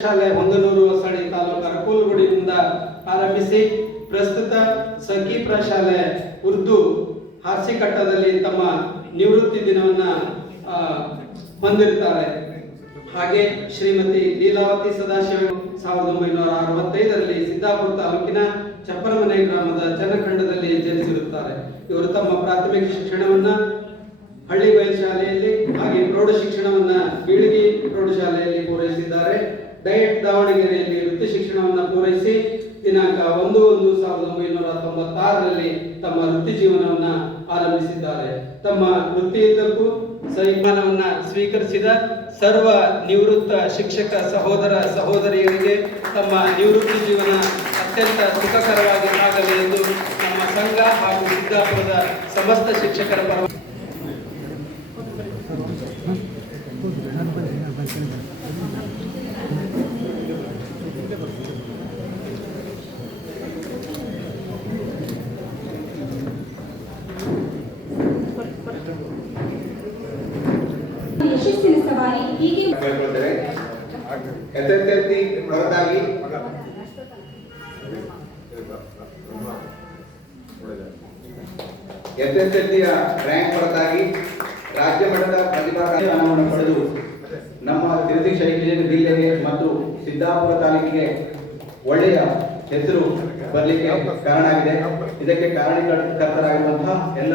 ಶಾಲೆ ಹೊಂಗನೂರು ಹೊಸಳ್ಳಿ ತಾಲೂಕು ಅರಕೂಲುಗುಡಿಯಿಂದ ಆರಂಭಿಸಿ ಪ್ರಸ್ತುತ ಸಖೀಪ್ರ ಶಾಲೆ ಉರ್ದು ಹಾಸ್ಯಕಟ್ಟದಲ್ಲಿ ತಮ್ಮ ನಿವೃತ್ತಿ ದಿನವನ್ನ ಆ, ಹೊಂದಿರ್ತಾರೆ ಹಾಗೆ ಶ್ರೀಮತಿ ಲೀಲಾವತಿ ಸದಾಶಿವ ಸಾವಿರದ ಒಂಬೈನೂರ ಅರವತ್ತೈದರಲ್ಲಿ ಸಿದ್ದಾಪುರ ತಾಲೂಕಿನ ಚಪ್ಪರಮನೆ ಗ್ರಾಮದ ಜನಖಂಡದಲ್ಲಿ ಜನಿಸಿರುತ್ತಾರೆ. ಇವರು ತಮ್ಮ ಪ್ರಾಥಮಿಕ ಶಿಕ್ಷಣವನ್ನ ಹಳ್ಳಿ ಬಯಲು ಶಾಲೆಯಲ್ಲಿ ಹಾಗೆ ಪ್ರೌಢ ಶಿಕ್ಷಣವನ್ನ ಬೀಳಗಿ ಪ್ರೌಢಶಾಲೆಯಲ್ಲಿ ಪೂರೈಸಿದ್ದಾರೆ. ಡಯಟ್ ದಾವಣಗೆರೆಯಲ್ಲಿ ವೃತ್ತಿ ಶಿಕ್ಷಣವನ್ನು ಪೂರೈಸಿ ದಿನಾಂಕ ಒಂದು ಒಂದು ಸಾವಿರದ ಒಂಬೈನೂರ ತೊಂಬತ್ತಾರರಲ್ಲಿ ತಮ್ಮ ವೃತ್ತಿ ಜೀವನವನ್ನ ಆರಂಭಿಸಿದ್ದಾರೆ. ತಮ್ಮ ವೃತ್ತಿಯುದ್ದಕ್ಕೂ ಸನ್ಮಾನವನ್ನ ಸ್ವೀಕರಿಸಿದ ಸರ್ವ ನಿವೃತ್ತ ಶಿಕ್ಷಕ ಸಹೋದರ ಸಹೋದರಿಯರಿಗೆ ತಮ್ಮ ನಿವೃತ್ತಿ ಜೀವನ ಅತ್ಯಂತ ಸುಖಕರವಾಗಿ ಆಗಲಿ ಎಂದು ನಮ್ಮ ಸಂಘ ಹಾಗೂ ಸಿದ್ದಾಪುರದ ಸಮಸ್ತ ಶಿಕ್ಷಕರ ಪರ ಯಶಸ್ಸಿನ ಸವಾರಿ ಹೀಗೆ ಎಸ್ಎಸ್ಎಲ್ಸಿ ಹೊರತಾಗಿ ರ್ಯಾಂಕ್ ಹೊರತಾಗಿ ರಾಜ್ಯ ಮಟ್ಟದ ಪ್ರತಿಭಾ ಸ್ಥಾನವನ್ನು ಪಡೆದು ನಮ್ಮ ತಿರುತಿ ಶೈಕ್ಷಣಿಕ ಜಿಲ್ಲೆಗೆ ಮತ್ತು ಸಿದ್ದಾಪುರ ತಾಲೂಕಿಗೆ ಒಳ್ಳೆಯ ಹೆಸರು ಬರಲಿಕ್ಕೆ ಕಾರಣ ಆಗಿದೆ. ಇದಕ್ಕೆ ಕಾರಣಕರ್ತರಾಗಿರುವಂತಹ ಎಲ್ಲ